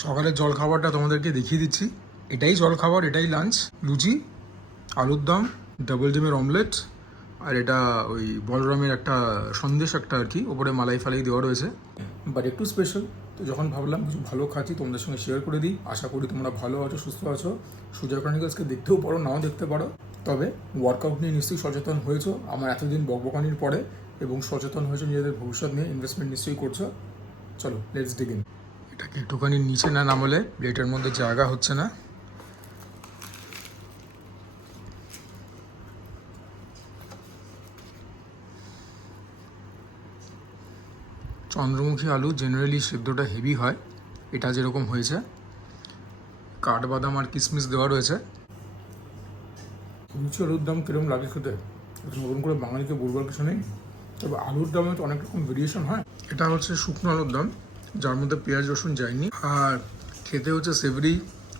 সকালের জলখাবারটা তোমাদেরকে দেখিয়ে দিচ্ছি। এটাই জলখাবার, এটাই লাঞ্চ। লুচি, আলুর দম, ডাবল ডিমের অমলেট, আর এটা ওই বলরামের একটা সন্দেশ একটা আর কি, ওপরে মালাই ফালাই দেওয়া রয়েছে, বাট একটু স্পেশাল। তো যখন ভাবলাম কিছু ভালো খাচ্ছি তোমাদের সঙ্গে শেয়ার করে দিই। আশা করি তোমরা ভালো আছো, সুস্থ আছো। সুজয় ক্রনিকলসকে দেখতেও পারো, নাও দেখতে পারো, তবে ওয়ার্কআউট নিয়ে নিশ্চয়ই সচেতন হয়েছো আমার এতদিন বকবকানির পরে, এবং সচেতন হয়েছো নিজেদের ভবিষ্যৎ নিয়ে, ইনভেস্টমেন্ট নিশ্চয়ই করছো। চলো লেটস ডিগ ইন। এটাকে একটুখানি নিচে না নামলে প্লেটের মধ্যে জায়গা হচ্ছে না। চন্দ্রমুখী আলু জেনারেলি সেদ্ধটা হেভি হয়, এটা যেরকম হয়েছে। কাঠবাদাম আর কিশমিশ দেওয়া রয়েছে। লুচি আলুর দম কীরকম লাগে খেতে, নতুন করে বাঙালিকে বলবার কিছু নেই, তবে আলুর দমে তো অনেক রকম ভেরিয়েশন হয়। এটা হচ্ছে শুকনো আলুর দম, যার মধ্যে পেঁয়াজ রসুন যায়নি, আর খেতে হচ্ছে সেভরি,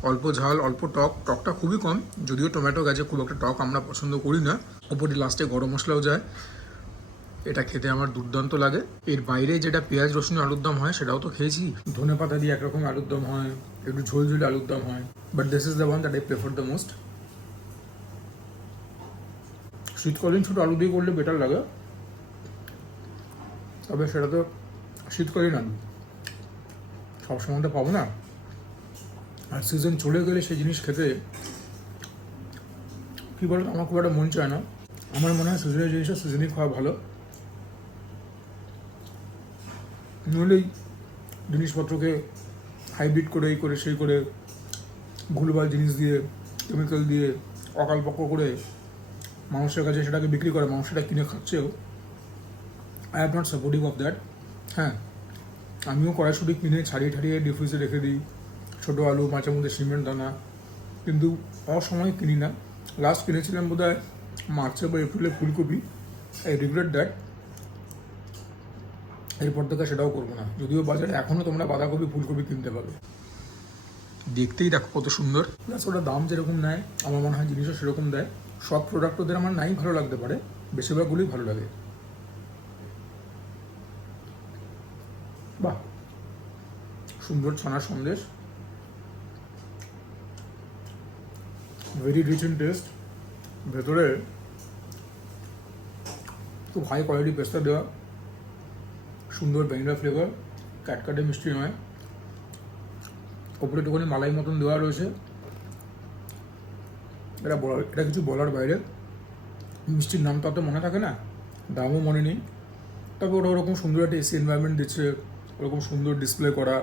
অল্প ঝাল, অল্প টক। টকটা খুবই কম, যদিও টমেটো গেছে, খুব একটা টক আমরা পছন্দ করি না। ওপরে লাস্টে গরম মশলাও যায়। এটা খেতে আমার দুর্দান্ত লাগে। এর বাইরে যেটা পেঁয়াজ রসুন আলুর দম হয় সেটাও তো খেয়েছি, ধনে পাতা দিয়ে একরকম আলুর দম হয়, একটু ঝোল ঝোল আলুর দম হয়, but this is the one that I prefer the most. শীতকালীন ছোটো আলু দিয়ে করলে বেটার লাগে, তবে সেটা তো শীতকালীন আলু, সবসময় তো পাবো না। আর সিজন চলে গেলে সেই জিনিস খেতে কী বলতো, আমার খুব একটা মন চায় না। আমার মনে হয় সিজনের জিনিসটা সিজনই খাওয়া ভালো। নইলেই জিনিসপত্রকে হাইব্রিড করে এই করে সেই করে ভুলভাল জিনিস দিয়ে, কেমিক্যাল দিয়ে অকালপক্ষ করে মানুষের কাছে সেটাকে বিক্রি করে, মানুষ সেটা কিনে খাচ্ছেও। I have not supportive of that. হ্যাঁ, আমিও কড়াইশুঁটি কিনে ছাড়িয়ে ছাড়িয়ে ডিপ ফ্রিজে রেখে দিই, ছোটো আলু, মাছের মধ্যে সিমেন্ট দানা, কিন্তু অসময়ে কিনি না। লাস্ট কিনেছিলাম বোধ হয় মার্চে বা এপ্রিলে ফুলকপি। I regret that. এরপর থেকে সেটাও করবো না, যদিও বাজারে এখনও তোমরা বাঁধাকপি ফুলকপি কিনতে পাবে। দেখতেই দেখো কত সুন্দর, প্লাস ওটা দাম যেরকম নেয় আমার মনে হয় জিনিসও সেরকম দেয়। সব প্রোডাক্ট ওদের আমার নাই ভালো লাগতে পারে, বেশিরভাগগুলোই ভালো লাগে। বাহ, সুন্দর ছানার sandesh, very rich in taste. ভেতরে খুব হাই কোয়ালিটি পেস্তা দেওয়া, সুন্দর ভ্যানিলা ফ্লেভার, ক্যাটকাটে মিষ্টি নয়। ওপরে একটুখানি মালাই মতন দেওয়া রয়েছে। এটা কিছু বলার বাইরে। মিষ্টির নাম তো অত মনে থাকে না, দামও মনে নেই, তবে ওটা ওরকম সুন্দর একটা এসি এনভায়রনমেন্ট দিচ্ছে, ওরকম সুন্দর ডিসপ্লে করা,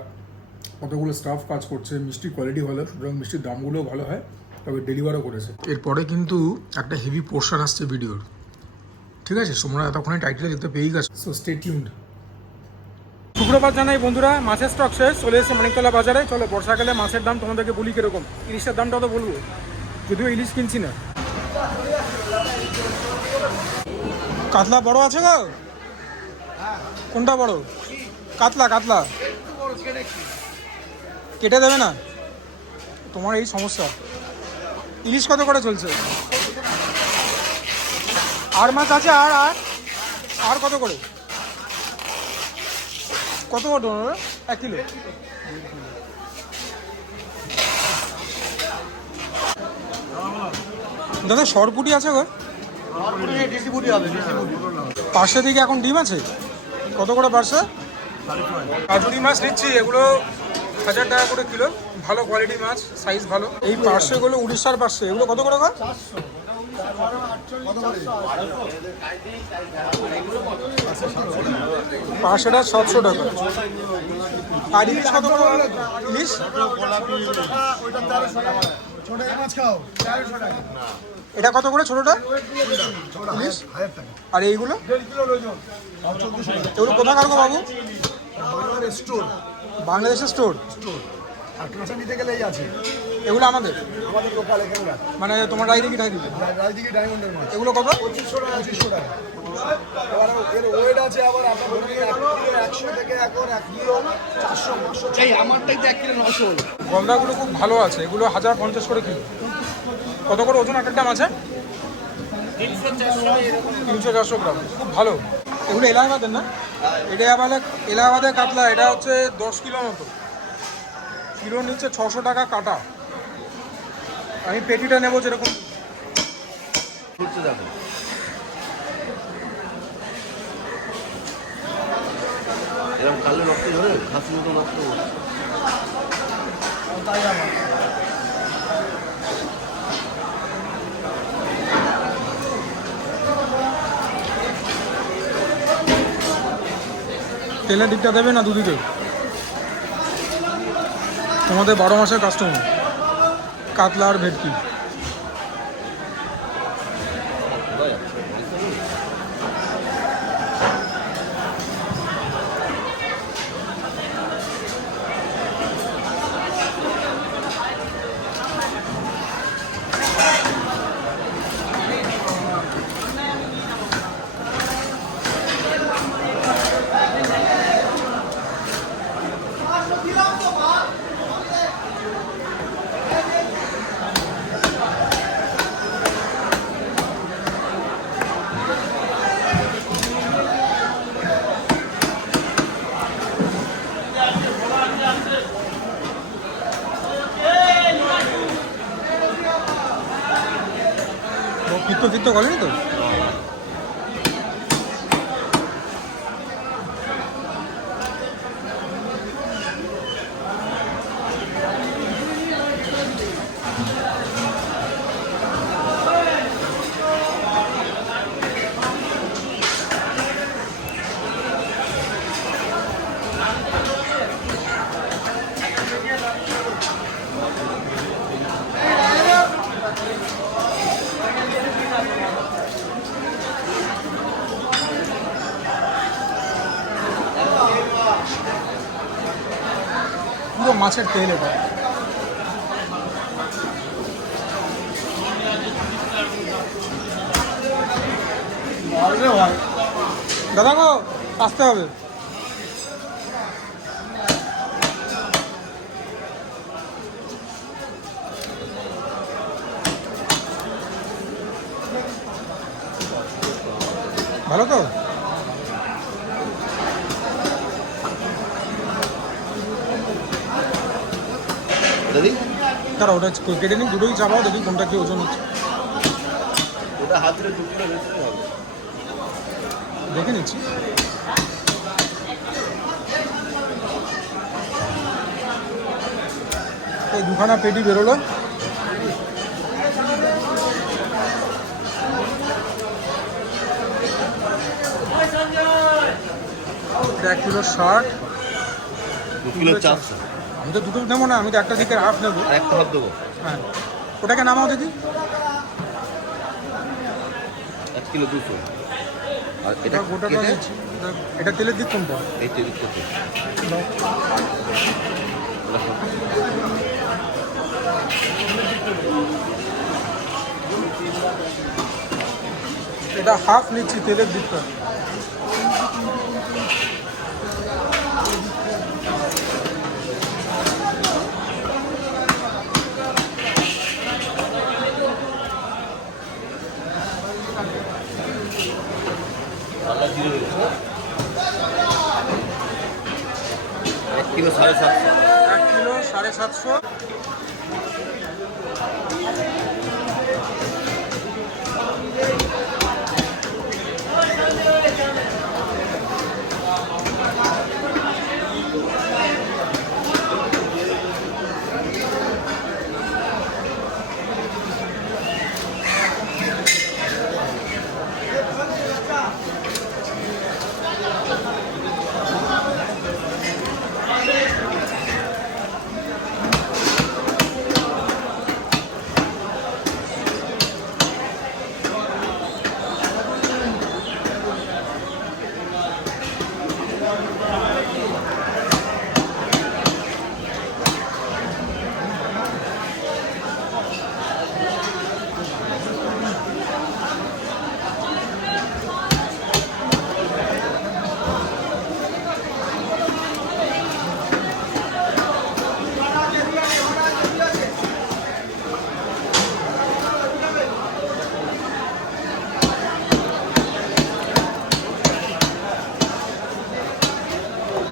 কতগুলো স্টাফ কাজ করছে, মিষ্টির কোয়ালিটি ভালো, সুতরাং মিষ্টির দামগুলোও ভালো হয়, তবে ডেলিভারও করেছে। এরপরে কিন্তু একটা হেভি পোর্শন আসছে ভিডিওর, ঠিক আছে? তোমরা এতক্ষণে টাইটেলে দেখতে পেয়েই গেছো, সো স্টে টিউনড। সুপ্রভাত জানাই বন্ধুরা, মাছের স্টক শেষ, চলে এসেছে মানিকতলা বাজারে। চলো বর্ষাকালে মাছের দাম তোমাদেরকে বলি কিরকম। ইলিশের দামটা তো বলবো, যদিও ইলিশ কিনছি না। কাতলা বড় আছে গো? কোনটা বড়? কাতলা কাতলা কেটে দেবে না? তোমার এই সমস্যা। ইলিশ কত করে চলছে? আর মাছ আছে? আর আর আর কত করে? কত কত 1 কিলো? দাদা সরপুটি আছে গো? পার্শে দিকে এখন ডিম আছে? কত করে পার্শে? কাজুরি মাছ নিচ্ছি, এগুলো 1000 টাকা করে কিলো, ভালো কোয়ালিটি মাছ, সাইজ ভালো। এই পার্শেগুলো উড়িষ্যার পার্শে, এগুলো কত করে গো? পার্শেটা 700 টাকা। আর ইলিশ কত করে? ইলিশ এটা কত করে ছোটটা ইলিশ? আর এইগুলো এগুলো কোথাকার গো বাবু? বাংলাদেশের স্টোর। নিতে গেলেই আছে, এগুলো আমাদের লোকাল এখানকার, মানে তোমার রাজদিকে রাজদিকে ডায়মন্ডের মাছ। এগুলো কত? 2500 টাকা। এবার এর ওয়েট আছে আবার আপনার 100 থেকে এখন 1 কিলো 400 500। এই আমারটাই তো 1 কিলো 900 হলো। গলদাগুলো খুব ভালো আছে, এগুলো 1050 করে কিলো। কত করে ওজন একটা মাছে? 300-400 গ্রাম, খুব ভালো। এগুলো এলাহাবাদের না? এটা আবার এলাহাবাদের কাতলা, এটা হচ্ছে 10 কিলো মতো। কিলো নিচ্ছে 600 টাকা কাটা। আমি পেটিটা নেবো যেরকম। ঘুরতে দেখো এরকম কালো রক্ত ধরে হাসি মতো রক্ত তাই আমার তেলের দিকটা দেবে না দুদিকে? তোমাদের 12 মাসের কাস্টমার। কাতলা আর ভেটকি। ফিত্ত ফিত্ত বলেনি তো? পুরো মাছের তেল এটা। দাদা গো, আসতে হবে। ভালো তো? ওটা দিই দাঁড়া, ওটা কেটে নিই, দুটোই চাপাও, দেখি কোনটা কি ওজন হচ্ছে। ওটা হাত ধরে 2 কিলো ভেতরে হবে দেখে নিচ্ছি। এই দুখানা পেটি বেরোলো। এটা 1 কিলো 60। 2 কিলো 400 আমি তো দুটো নেবো না, আমি তো একটা দিকে হাফ নেবো। আর একটা হাত দেবো হ্যাঁ, ওটাকে নামাও দেখি। 1 কিলো 200 আর এটা এটা গোটাটা কেটে দিচ্ছি। এটা তেলের দিক কোনটা? এই তেল করতে এটা হাফ নিচ্ছি তেলের দিকটা। পাল্লা দিয়ে 1 কিলো 750 1 কিলো 750।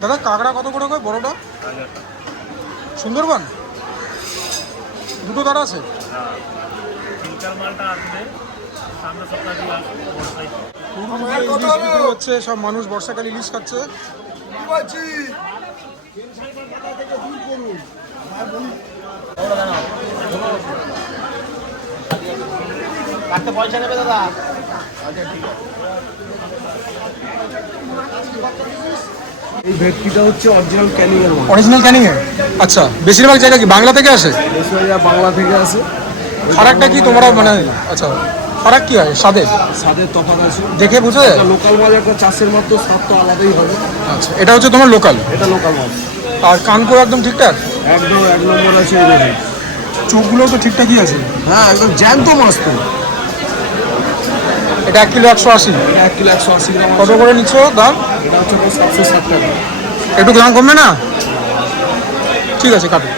দাদা কাঁকড়া কত করে হয় বড়টা? সুন্দরবন দুটো তারা আছে। তিনকাল মালটা আসবে সামনে সপ্তাহ দিয়ে আসবে বড় সাইজ। ইলিশ বিক্রি হচ্ছে, সব মানুষ বর্ষাকালে ইলিশ খাচ্ছে। কি বলছি কাটতে পয়সা নেবে দাদা? এই ভেটকিটা হচ্ছে অরিজিনাল ক্যানিং এর মাল। অরিজিনাল ক্যানিং এর? আচ্ছা, বেশিরভাগ জায়গা কি বাংলা থেকে আসে? বেশিরভাগ বাংলা থেকে আসে। ফারাকটা কি তোমরা মানে, আচ্ছা ফারাক কি হয় স্বাদে? স্বাদের তফাৎ আছে, দেখে বুঝে যায়? লোকাল মাল একটা চাষের মাল তো স্বাদ তো আলাদাই হবে। আচ্ছা, এটা হচ্ছে তোমার লোকাল? এটা লোকাল মাল। আর কানকো একদম ঠিকঠাক? একদম 1 নম্বর আছে এই দেখুন। চোখগুলো তো ঠিকঠাকই আছে। হ্যাঁ একদম জ্যান্ত মাছ তো। এটা 1 কিলো 180? এটা 1 কিলো 180 গ্রাম কত করে নিচ্ছ দাম? এটা হচ্ছে 760 টাকা। একটু দাম কমবে না? ঠিক আছে, কাটো।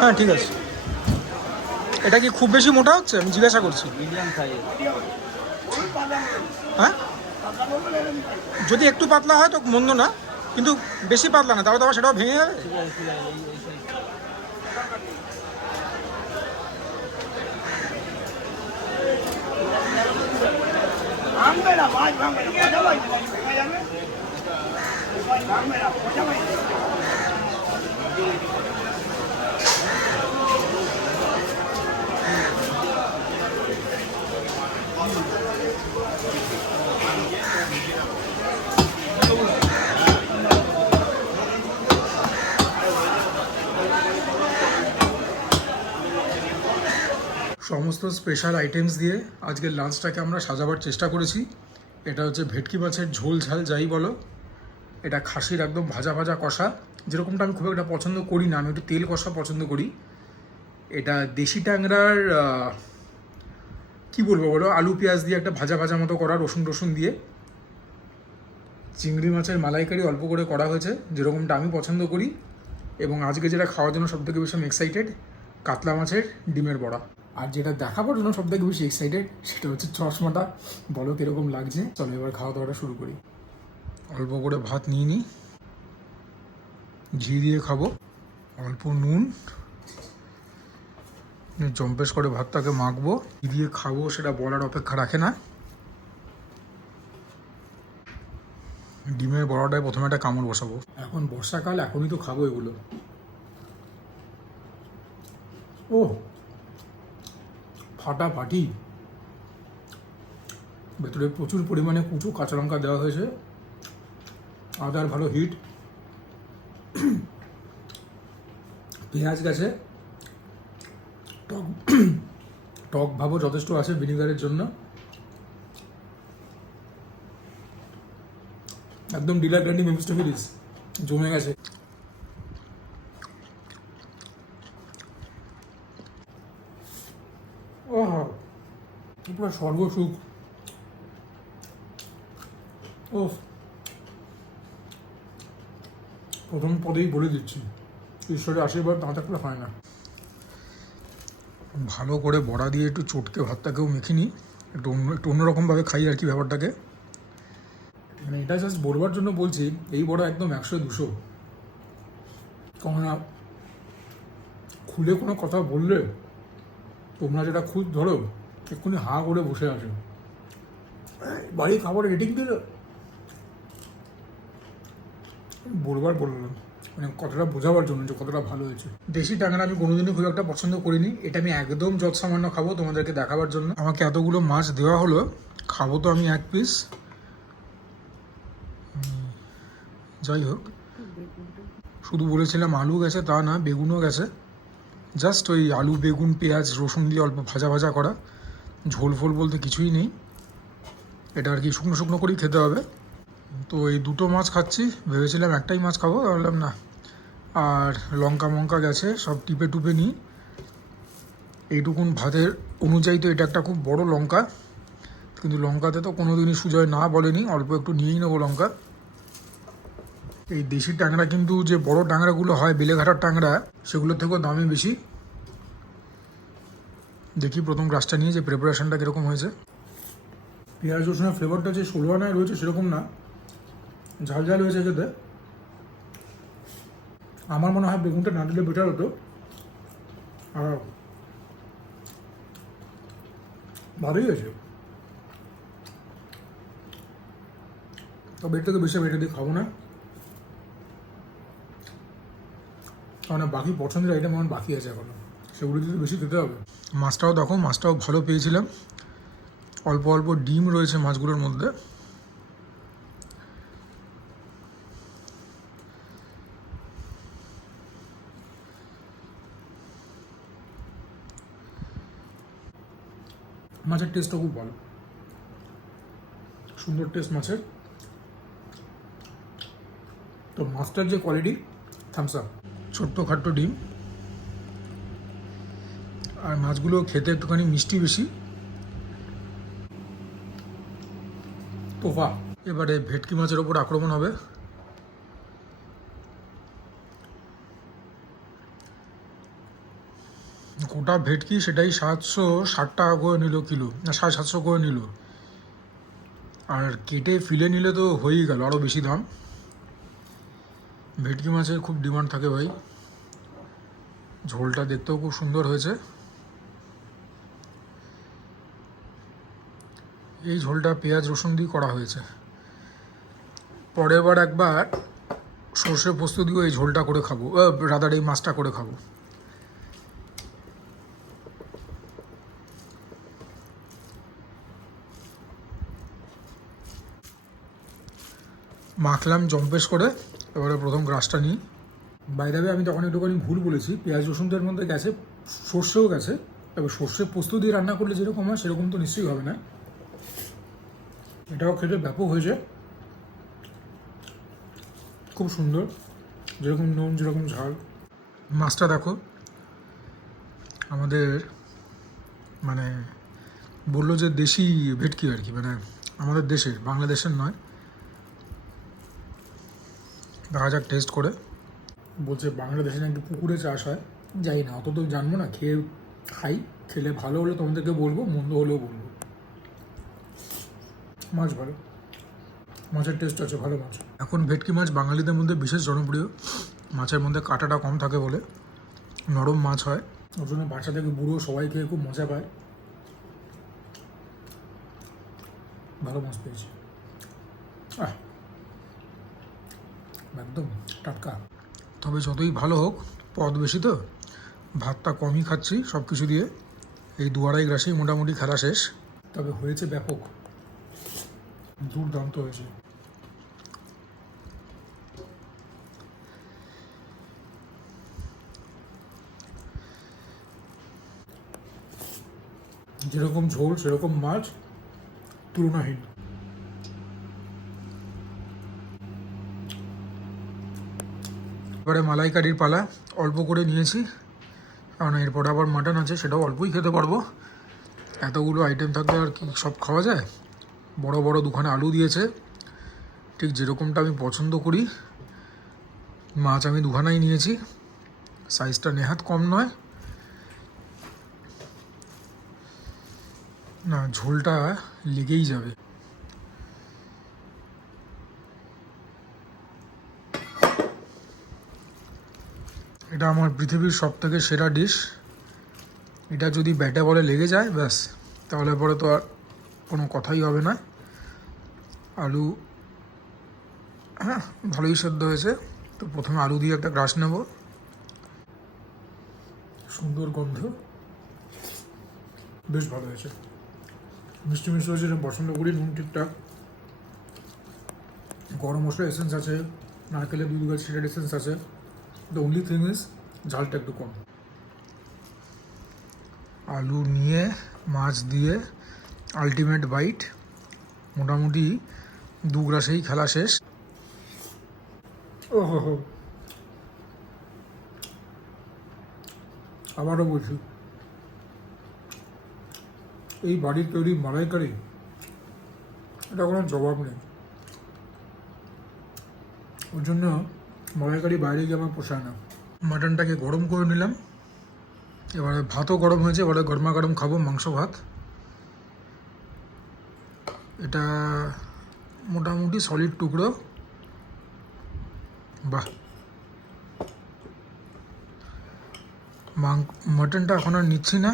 হ্যাঁ ঠিক আছে। এটা কি খুব বেশি মোটা হচ্ছে? আমি জিজ্ঞাসা করছি। Medium size. হ্যাঁ, যদি একটু পাতলা হয় তো মন্দ না, কিন্তু বেশি পাতলা না, তাহলে তো আবার সেটাও ভেঙে যাবে। ঠিক আছে ঠিক আছে, এই সাইজ। ভাঙবে না, মাছ ভাঙবে না, মজা পাই ভেঙে যাবে, মাছ ভাঙবে না, মজা পাই। সমস্ত স্পেশাল আইটেমস দিয়ে আজকের লাঞ্চটাকে আমরা সাজাবার চেষ্টা করেছি। এটা হচ্ছে ভেটকি মাছের ঝোল ঝাল যাই বলো, এটা খাসির একদম ভাজা ভাজা কষা, যেরকমটা আমি খুব একটা পছন্দ করি না, আমি একটু তেল কষা পছন্দ করি। এটা দেশি ট্যাংরার কি বলবো বলো, আলু পেঁয়াজ দিয়ে একটা ভাজা ভাজা মতো করা, রসুন রসুন দিয়ে। চিংড়ি মাছের মালাইকারি অল্প করে করা হয়েছে, যেরকমটা আমি পছন্দ করি। এবং আজকে যেটা খাওয়ার জন্য সবথেকে বেশি আমি এক্সাইটেড, কাতলা মাছের ডিমের বড়া। আর যেটা দেখাবার জন্য সবথেকে বেশি এক্সাইটেড সেটা হচ্ছে চশমাটা। বলো কীরকম লাগছে। চলো এবার খাওয়া দাওয়াটা শুরু করি। অল্প করে ভাত নিয়ে নিই, ঘি দিয়ে খাবো, অল্প নুন, জম্পেশ করে ভাতটাকে মাখবো, ঘি দিয়ে খাবো সেটা বলার অপেক্ষা রাখে না। ডিমের বড়াটায় প্রথমে একটা কামড় বসাবো। এখন বর্ষাকাল, এখনই তো খাবো এগুলো। ও ফাটাফাটি। ভেতরে প্রচুর পরিমাণে কুচো কাঁচা লঙ্কা দেওয়া হয়েছে, আদার ভালো হিট, পেঁয়াজ গেছে, টক টক ভাবও যথেষ্ট আছে ভিনিগারের জন্য। একদম ডিলার ব্র্যান্ডি মেমস্টোফিলিস জমে গেছে। ও পুরো স্বর্গসুখ। ও প্রথম পদেই বলে দিচ্ছি, ঈশ্বরের আশীর্বাদ না থাকলে হয় না। ভালো করে বড়া দিয়ে একটু চটকে ভাতটাকেও মেখে নিই, একটু অন্যরকমভাবে খাই আর কি ব্যাপারটাকে। মানে এটা জাস্ট বলবার জন্য বলছি, এই বড়া একদম 100-200। কেননা খুলে কোনো কথা বললে তোমরা যেটা খুদ ধরো এক্ষুনি হা করে বসে আসো, বাড়ি খাবার রেটিং দিল বলবার বললাম। মানে কতটা বোঝাবার জন্য যে কতটা ভালো হয়েছে। দেশি ট্যাংরা আমি কোনোদিনই খুব একটা পছন্দ করিনি, এটা আমি একদম যত সামান্য খাবো তোমাদেরকে দেখাবার জন্য। আমাকে এতগুলো মাছ দেওয়া হলো, খাবো তো আমি এক পিস। যাই হোক, শুধু বলেছিলাম আলু গেছে তা না, বেগুনও গেছে। জাস্ট ওই আলু বেগুন পেঁয়াজ রসুন দিয়ে অল্প ভাজা ভাজা করা, ঝোল ফোল বলতে কিছুই নেই। এটা আর কি শুকনো শুকনো করেই খেতে হবে। তো এই দুটো মাছ খাচ্ছি, ভেবেছিলাম একটাই মাছ খাবো, ভাবলাম না। আর লঙ্কা মঙ্কা গেছে সব টিপে টুপে নিই। এইটুকুন ভাতের অনুযায়ী তো এটা একটা খুব বড় লঙ্কা, কিন্তু লঙ্কাতে তো কোনো দিনই সুজয় না বলেনি, অল্প একটু নিয়েই নেবো লঙ্কা। এই দেশি ট্যাংরা কিন্তু যে বড় ট্যাংরাগুলো হয় বেলেঘাটার ট্যাংরা, সেগুলোর থেকেও দামই বেশি। দেখি প্রথম গ্রাসটা নিয়ে যে প্রিপারেশনটা কীরকম হয়েছে। পেঁয়াজ রসুনের ফ্লেভারটা যে 16 আনায় রয়েছে সেরকম না, ঝাল ঝাল হয়েছে খেতে। আমার মনে হয় বেগুনটা না দিলে বেটার হতো। আর ভালোই হয়েছে, তবে এর থেকে বেশি আমি এটা দিয়ে খাবো না, কারণ বাকি পছন্দের আইটেম আমার বাকি আছে এখনো, সেগুলো যদি বেশি খেতে হবে। মাছটাও দেখো, মাছটাও ভালো পেয়েছিলাম, অল্প অল্প ডিম রয়েছে মাছগুলোর মধ্যে। মাছের টেস্টটা খুব ভালো, সুন্দর টেস্ট মাছের। তো মাছটার যে কোয়ালিটি, থামস আপ। ছোট্ট খাট্ট ডিম, আর মাছগুলো খেতে একটুখানি মিষ্টি বেশি, তোফা। এবারে ভেটকি মাছের ওপর আক্রমণ হবে। গোটা ভেটকি সেটাই 760 টাকা করে নিল কিলো, না 750 করে নিল। আর কেটে ফিলে নিলে তো হয়েই গেল আরও বেশি দাম। ভেটকি মাছের খুব ডিমান্ড থাকে ভাই। ঝোলটা দেখতেও খুব সুন্দর হয়েছে। এই ঝোলটা পেঁয়াজ রসুন দিয়ে করা হয়েছে। পরের বার একবার সর্ষে পোস্ত দিয়েও এই ঝোলটা করে খাবো, রাদার এই মাছটা করে খাবো। মাখলাম জম্পেশ করে, এবারে প্রথম গ্রাসটা নিই। বাইরে আমি তখন একটুখানি ভুল বলেছি, পেঁয়াজ রসুনটার মধ্যে গেছে, সর্ষেও গেছে। তবে সর্ষে পোস্ত দিয়ে রান্না করলে যেরকম হয় সেরকম তো নিশ্চয়ই হবে না। এটাও খেতে ব্যাপক হয়েছে, খুব সুন্দর, যেরকম নুন যেরকম ঝাল। মাছটা দেখো, আমাদের মানে বললো যে দেশি ভেটকি আর কি, মানে আমাদের দেশের, বাংলাদেশের নয়। দেখা যাক টেস্ট করে। বলছে বাংলাদেশে নাকি পুকুরে চাষ হয়, যাই না, অত তো জানবো না, খেয়ে খাই, খেলে ভালো হলে তোমাদেরকে বলবো, মন্দ হলেও বলবো। মাছ ভালো, মাছের টেস্ট আছে, ভালো মাছ। এখন ভেটকি মাছ বাঙালিদের মধ্যে বিশেষ জনপ্রিয়। মাছের মধ্যে কাঁটাটা কম থাকে বলে, নরম মাছ হয়, ওর জন্য বাচ্চা থেকে বুড়ো সবাই খেয়ে খুব মজা পায়। ভালো মাছ পেয়েছি, একদম টাটকা। তবে যতই ভালো হোক, পদ বেশি তো, ভাতটা কমই খাচ্ছি সব কিছু দিয়ে। এই 2-2.5 গ্রাসেই মোটামুটি খেলা শেষ। তবে হয়েছে ব্যাপক, দুর্দান্ত হয়েছে। যেরকম ঝোল সেরকম মাছ, তুলনাহীন। এবারে মালাইকারির পালা, অল্প করে নিয়েছি, কারণ এরপর আবার মাটন আছে, সেটাও অল্পই খেতে পারবো। এতগুলো আইটেম থাকলে আর কি সব খাওয়া যায়। বড় বড় দুখানে আলু দিয়েছে, ঠিক যেরকমটা আমি পছন্দ করি। মাছ আমি দুখানাই নিয়েছি, সাইজটা নেহাত কম নয়। না, ঝোলটা লেগেই যাবে। এটা আমার পৃথিবীর সবথেকে সেরা ডিশ। এটা যদি ব্যাটে বলে লেগে যায় ব্যাস, তাহলে পরে তো আর কোনো কথাই হবে না। আলু হ্যাঁ ভালোই সেদ্ধ হয়েছে, তো প্রথমে আলু দিয়ে একটা গ্রাস নেব। সুন্দর গন্ধ, বেশ ভালো হয়েছে। মিষ্টি মিষ্টি হয়েছে, যেটা পছন্দ করি। নুন ঠিকঠাক, গরম মশলা এসেন্স আছে, নারকেলের দুধ গাছ সেটার এসেন্স আছে। দ্য অনলি থিং ইজ ঝালটা একটু কম। আলু নিয়ে মাছ দিয়ে আলটিমেট বাইট। মোটামুটি 2 গ্রাসেই খেলা শেষ। ও হো, আবারও বলছি, এই বাড়ির তৈরি মালাইকারি, এটা কোনো জবাব নেই। ওর জন্য মালাইকারি বাইরে গিয়ে আমার পোষায় না। মাটনটাকে গরম করে নিলাম, এবারে ভাতও গরম হয়েছে, এবারে গরমা গরম খাবো মাংস ভাত। এটা মোটামুটি সলিড টুকরো। বাহ, মাটনটা এখন আর নিচ্ছি না,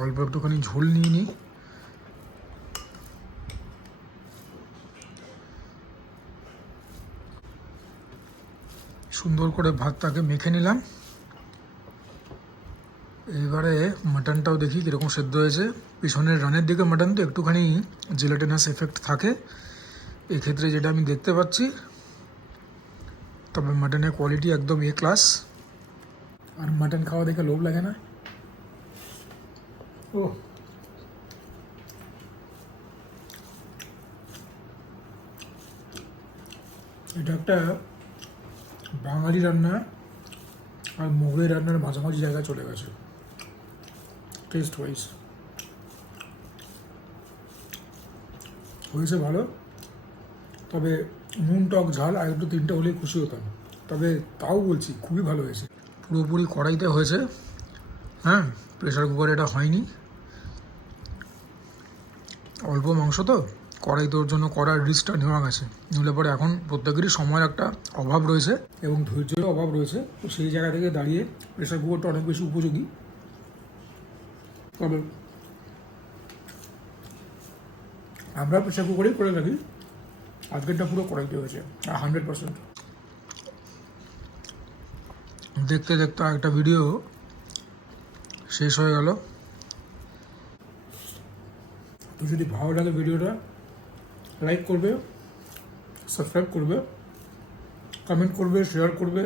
অল্প একটুখানি ঝোল নিয়ে নিই। সুন্দর করে ভাতটাকে মেখে নিলাম। এবারে মাটনটাও দেখি কীরকম সেদ্ধ হয়েছে। পিছনের রানের দিকে মাটন তো একটুখানি জেলাটিনাস এফেক্ট থাকে এক্ষেত্রে, যেটা আমি দেখতে পাচ্ছি। তবে মাটনের কোয়ালিটি একদম এ ক্লাস। আর মাটন খাওয়া দেখে লোভ লাগে না? ও, এটা একটা বাঙালি রান্না আর মোগলাই রান্নার মাঝামাঝি জায়গায় চলে গেছে টেস্ট ওয়াইজ। হয়েছে ভালো, তবে নুন টক ঝাল আর একটু 3টে হলেই খুশি হতাম। তবে তাও বলছি খুবই ভালো হয়েছে। পুরোপুরি কড়াইতে হয়েছে, হ্যাঁ, প্রেশার কুকারে এটা হয়নি। অল্প মাংস তো, কড়াই তোর জন্য কড়ার রিস্কটা নেওয়া গেছে। নইলে পরে এখন প্রত্যেকেরই সময়ের একটা অভাব রয়েছে এবং ধৈর্যেরও অভাব রয়েছে। তো সেই জায়গা থেকে দাঁড়িয়ে প্রেশার কুকারটা অনেক বেশি উপযোগী। তবে আমরা প্রেশার কুকারেই করে থাকি, আজকেরটা পুরো কড়াইতে হয়েছে 100%। দেখতে দেখতে একটা ভিডিও শেষ হয়ে গেল। তো যদি ভালো লাগে ভিডিওটা, লাইক করবে, সাবস্ক্রাইব করবে, কমেন্ট করবে, শেয়ার করবে,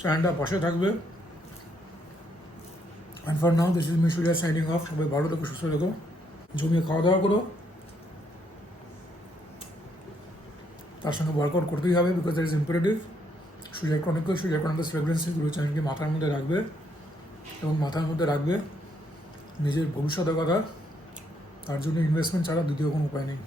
চ্যানেলটা পাশে থাকবে। And for now this is me Surya signing off. সবাই ভালো থেকো, সুস্থ থেকো, জমিয়ে খাওয়া দাওয়া করো। তার সঙ্গে ওয়ার্কআউট করতেই হবে, বিকজ দ্যাট ইজ ইম্পারেটিভ। সূর্যের কনকের ফ্রেগ্রেন্সগুলো চ্যানেলকে মাথার মধ্যে রাখবে এবং মাথার মধ্যে রাখবে নিজের ভবিষ্যতের কথা। তার জন্য ইনভেস্টমেন্ট ছাড়া দ্বিতীয় কোনো উপায় নেই।